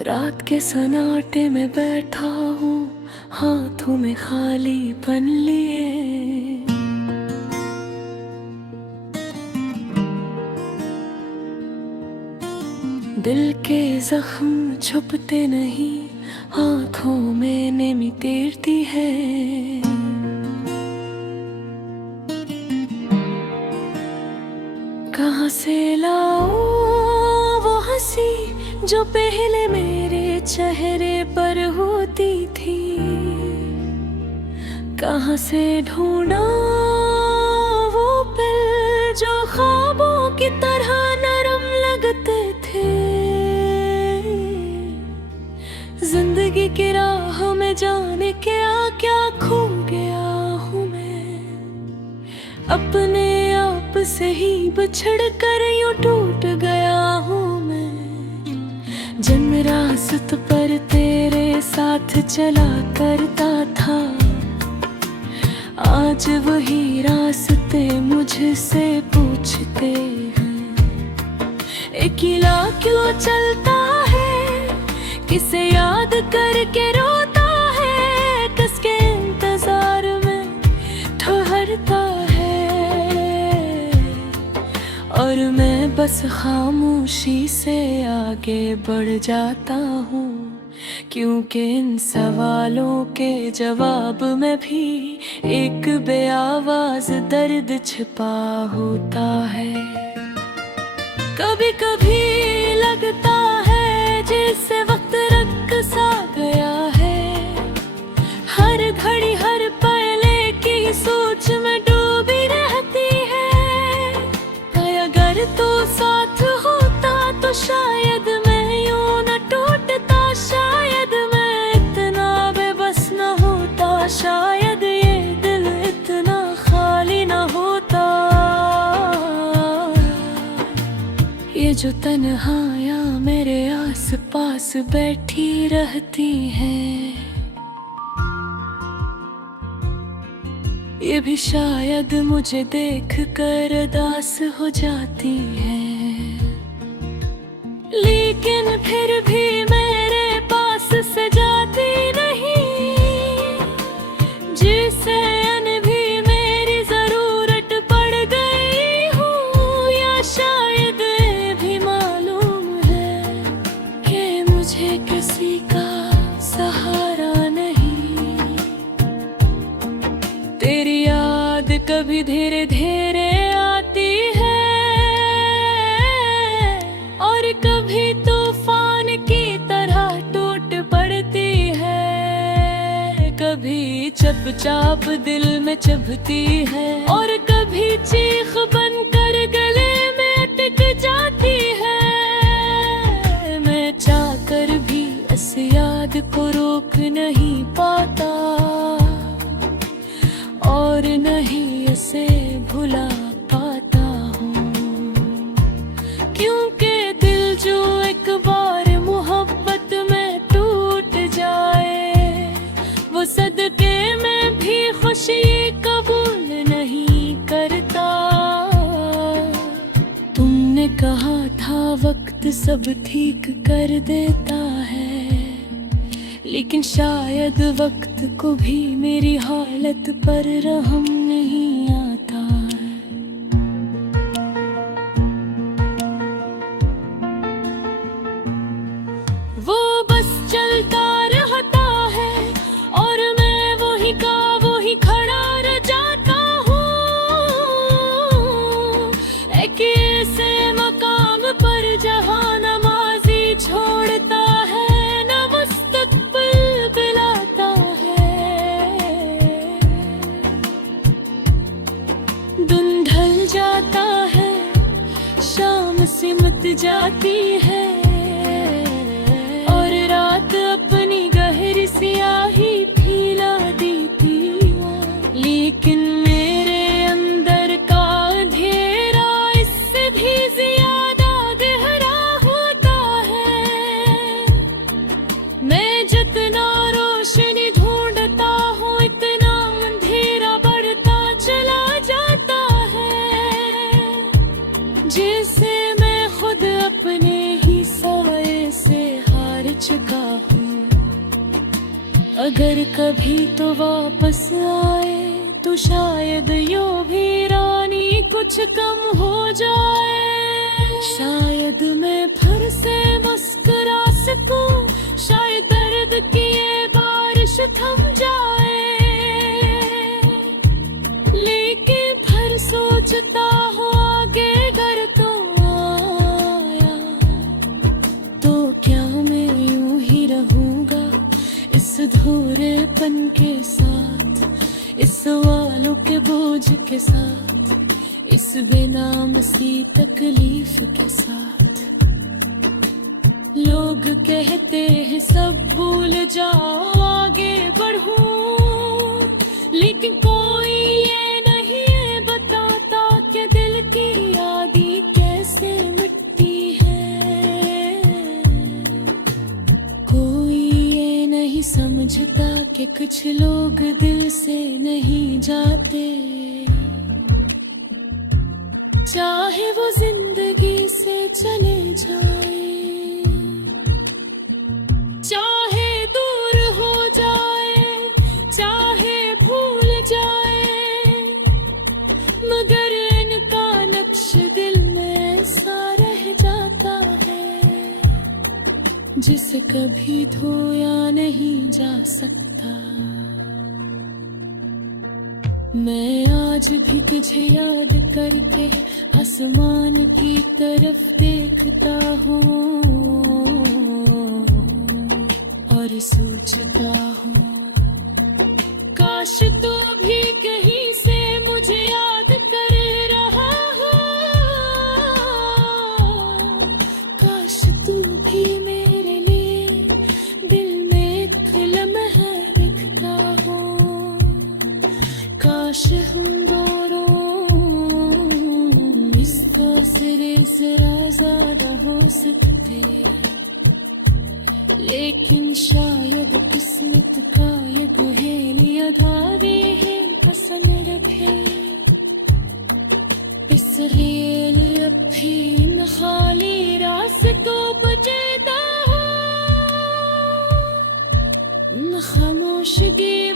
रात के सन्नाटे में बैठा हूँ, हाथों में खाली पन लिए। दिल के जख्म छुपते नहीं, आँखों में नमी तैरती है। कहाँ से लाऊं वो हंसी जो पहले मेरे चेहरे पर होती थी। कहाँ से ढूंढा वो पल जो ख्वाबों की तरह नरम लगते थे। जिंदगी की राह में जाने क्या क्या खो गया हूँ मैं। अपने आप से ही बिछड़ कर यूं टूट गया हूँ मैं। जिन रास्त पर तेरे साथ चला करता था, आज वही रास्ते मुझसे पूछते हैं। अकेला क्यों चलता है, किसे याद करके रोता है, किसके इंतजार में ठहरता है। और मैं बस खामोशी से आगे बढ़ जाता हूँ, क्योंकि इन सवालों के जवाब में भी एक बेआवाज दर्द छिपा होता है। कभी कभी लगता है जैसे वक्त रख सा गया है। हर घड़ी हर पल की सोच में डूबी रहती है। अगर तू साथ होता तो शायद मैं यूं न टूटता, शायद मैं इतना बेबस न होता, शायद ये दिल इतना खाली न होता। ये जो तन्हाइयाँ मेरे आस पास बैठी रहती हैं, ये भी शायद मुझे देख कर उदास हो जाती है। लेकिन फिर भी मेरे पास से जाती नहीं, जिसे भी मेरी जरूरत पड़ गई हूँ। या शायद ये भी मालूम है कि मुझे किसी का सहारा नहीं। तेरी याद कभी धीरे धीरे आती है, और कभी तूफान की तरह टूट पड़ती है। कभी चुपचाप दिल में चुभती है, और कभी चीख बनकर गले में अटक जाती है। मैं चाहकर भी इस याद को रोक नहीं पाता, और नहीं इसे भुला पाता हूँ। क्योंकि दिल जो एक बार मोहब्बत में टूट जाए, वो सदके में भी खुशी कबूल नहीं करता। तुमने कहा था वक्त सब ठीक कर देता है, लेकिन शायद वक्त को भी मेरी हालत पर रहम नहीं आता। वो बस चलता रहता है, और मैं वही का वही खड़ा रह जाता हूँ। एक ऐसे मकाम पर जहाँ नमाज़ी छोड़ता है, दिन ढल जाता है, शाम सिमट जाती है, और रात अपनी गहरी स्याही फैला देती है। लेकिन मेरे अंदर का अंधेरा इससे भी ज्यादा गहरा होता है। मैं जितना जिसे मैं खुद अपने ही साए से हार चुका हूँ। अगर कभी तो वापस आए तो शायद यो भी रानी कुछ कम हो जाए। शायद मैं फिर से मुस्कुरा सकूं, शायद दर्द की ये बारिश थम जाए। लेकिन फिर सोचता हूँ आगे अगर तो आया तो क्या मैं यूं ही रहूंगा इस अधूरेपन के साथ, इस सवालों के बोझ के साथ, इस बेनाम सी तकलीफ के साथ। लोग कहते हैं सब भूल जाओ आगे बढ़ूं, लेकिन कोई ये नहीं बताता कि दिल की यादें कैसे मिटती है। कोई ये नहीं समझता कि कुछ लोग दिल से नहीं जाते, चाहे वो जिंदगी से चले जाए, चाहे दूर हो जाए, चाहे भूल जाए, मगर इनका नक्श दिल में ऐसा रह जाता है जिसे कभी धोया नहीं जा सकता। मैं आज भी तुझे याद करके आसमान की तरफ देखता हूँ और सोचता हूँ काश तू भी कहीं से मुझे याद कर रहा हो, काश तू भी मेरे लिए दिल में एक लम्हा लिखता हो। काश हम दोनों इस फासले से ज्यादा हो सकते, लेकिन शायद किस्मत का ये कुहेली अधारे है पसंद रखे। इसलिए अब भी इन खाली रास्तों बचता हूँ, खामोशगी